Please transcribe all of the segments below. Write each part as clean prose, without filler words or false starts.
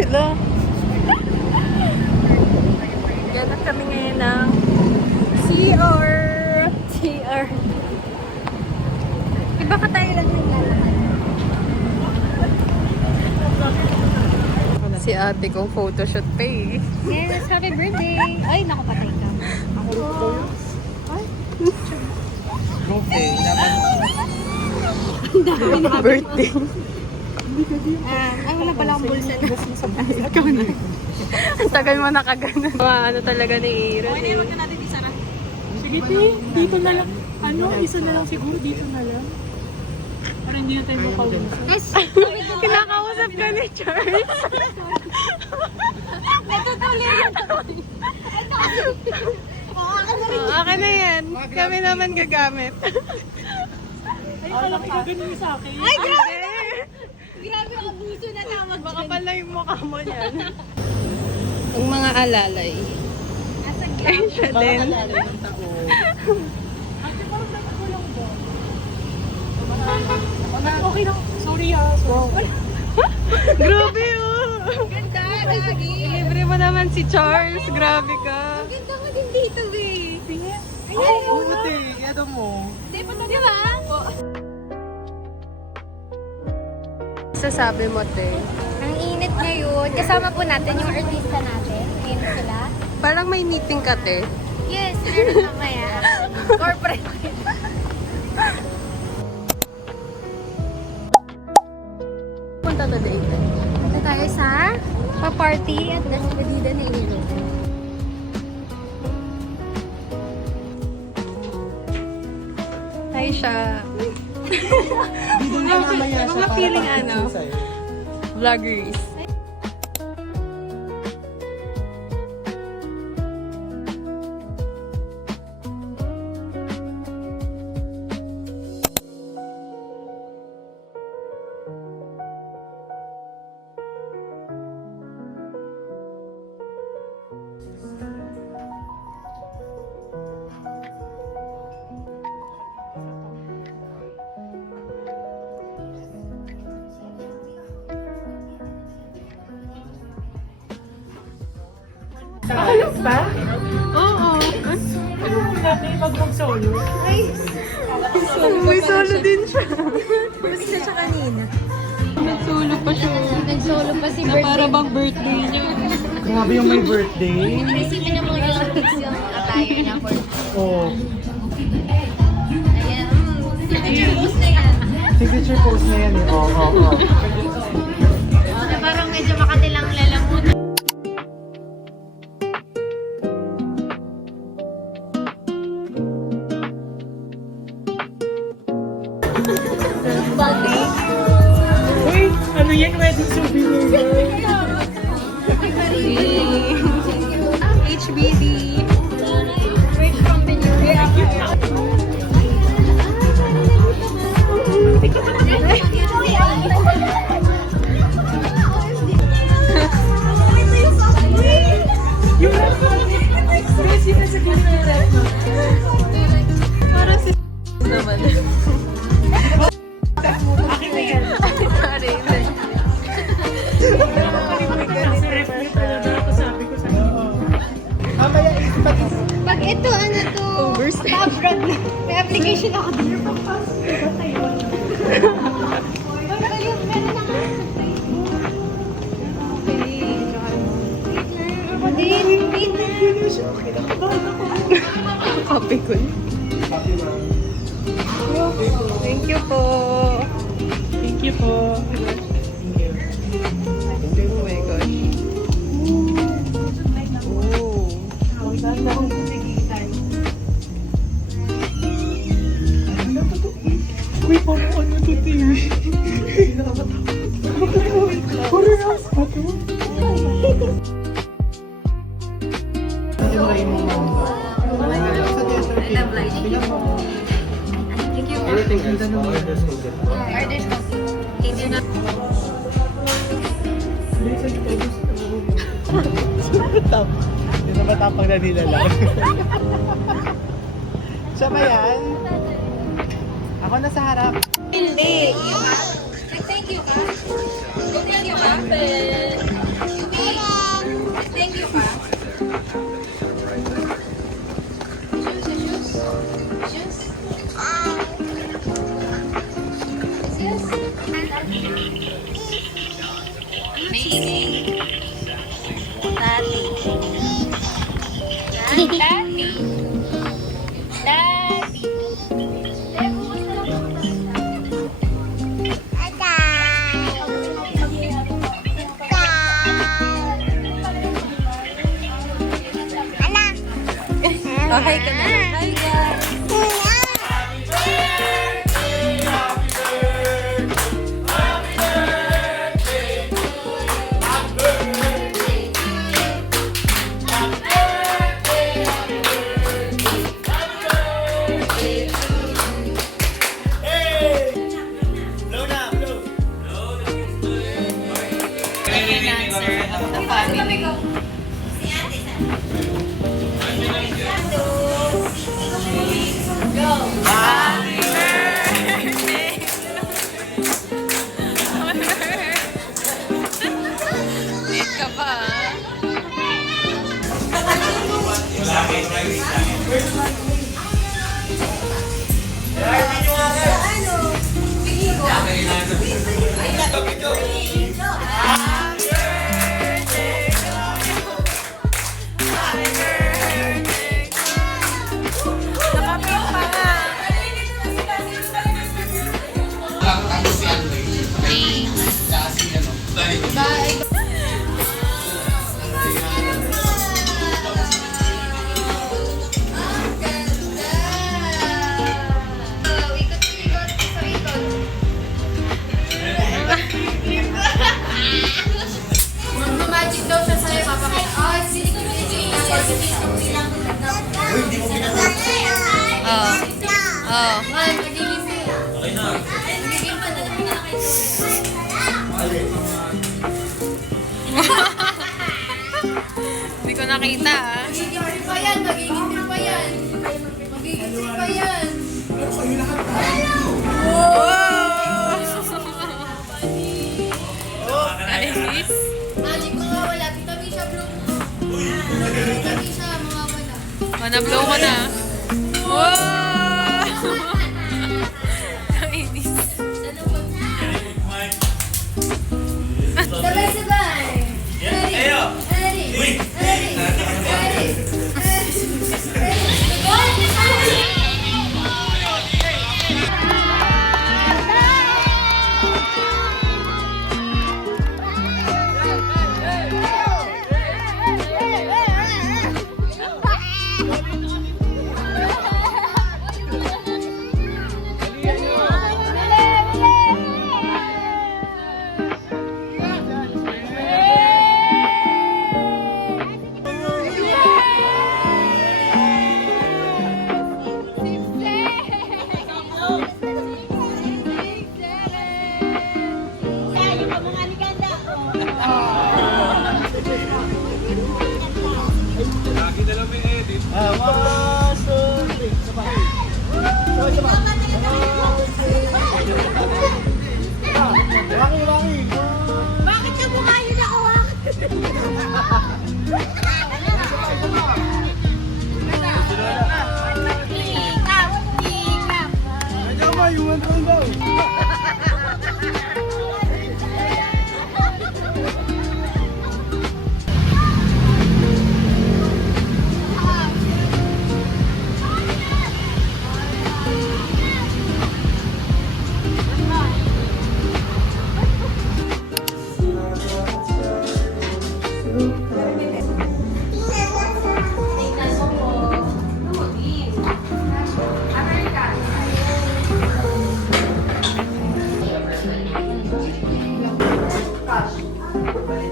sila. Ganap kami ngayon ng CR. CR. Iba ka tayo lang naglalakad. Si ate kong photoshoot pa eh. Yes, happy birthday! Ay, nakapatay ka. Okay, naman. Birthday. Ay, wala pala akong bulsa na. Ikaw na. Ang tagal mo nakaganon. Ano talaga ni Aaron. Okay, huwag na natin isara. Sige, dito na lang. Ano, isa na lang siguro, dito na lang. Para hindi na tayo makausap. Yes! Kinakausap ka ni Charles. Natutuloy na ito. Akin na yan. Kami naman gagamit. Ay, alam ka, ganun sa akin. Ay, grabe! Grabe ang abuso na tawag. Baka pala yung mukha mo yan. Ang mga alalay. Asang Ay, siya din. Ate, parang nagkulang ba? Okay lang. Sorry sorry. Grabe oh. Ganda, Gagi! Libre mo naman si Charles. Grabe ka. Ganda ka din dito, babe. Sige. Oo, buti. Iyado mo. Di ba? Sasabi mo, te. Ang init ngayon. Kasama po natin yung artista natin. Ayun sila. Parang may meeting ka, te. Yes, meron mamaya. Corporate. Punta na date. Punta tayo sa pa-party at despedida ni Iro. Hi, siya. Dito na mamaya siya mga para feeling pag-picture ano? sa'yo. Vloggers. Ayos ba? Oo. Ano natin pag mag-solo? May solo din siya. Kasi siya kanina. Nag-solo pa siya. Nag-solo pa si Na birthday. para bang birthday niya. Grabe yung may birthday. Isipin na mo yung attire na for. Oh, Ayan. Signature post na yan. signature pose na yan eh. Oo. Na parang medyo makatilang lalamunan. Uy, ano yan? Wedding souvenir. HBD. Which company? Yung kasi nasa gilid na rin. Para si naman. Akin na yan. Sorry. Sa ref niyo talaga ako sabi ko sa'yo. Mamaya pati Pag ito, ano to? Overstay. Abroad na. May application ako din. Copy ko. Thank you po. Thank you po. Oh my gosh. Oh. Uy, parang ano to, TV? Parang house pa to. Everything else, orders will get Orders ko. Hindi na. Yun na matapang na nila lang. Siya ba yan? Ako na sa harap. Hindi. Nag-thank you ka? Nag-thank you ka? Okay ka na. Hi, guys. Late ka pa, ah. Magic daw siya sa'yo, papakita. Oh, hindi ko Hindi ko nakita, ah. Magiging pa yan, magiging pa yan. Magiging pa yan. Nice. Magic mawawala. Tita Misha, blow mo. Tita Misha, mawawala. Manablow ko na. Wow! Kainis. Sabay-sabay. Ready? Ready? Bakit ka mukha yun nakawak?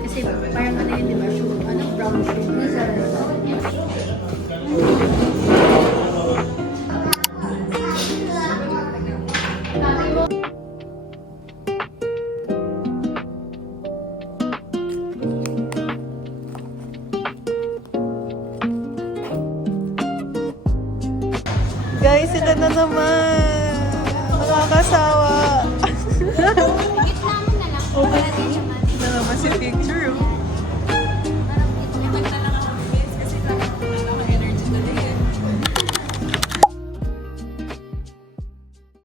Kasi parang ano yun, di ba? Shoe, ano, brown Guys, sila na naman. Nakakasawa.